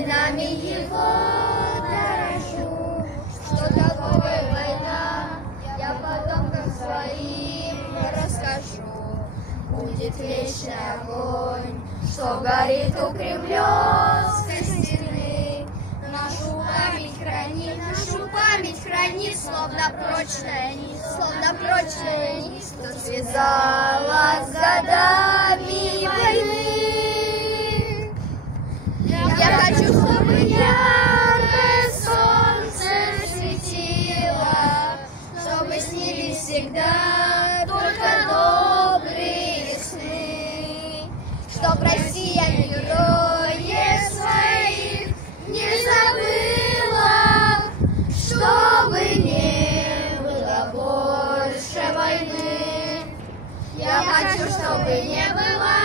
именами его дорожу. Что такое война, я потомкам своим расскажу. Будет вечный огонь, что горит у Кремлевской стены. Нашу память хранит, словно прочная нить, что связала с годами войны. Я хочу, чтобы яркое солнце светило, чтобы снились всегда только добрые сны, чтоб Россия героев своих не забыла, чтобы не было больше войны. Я хочу, чтобы не было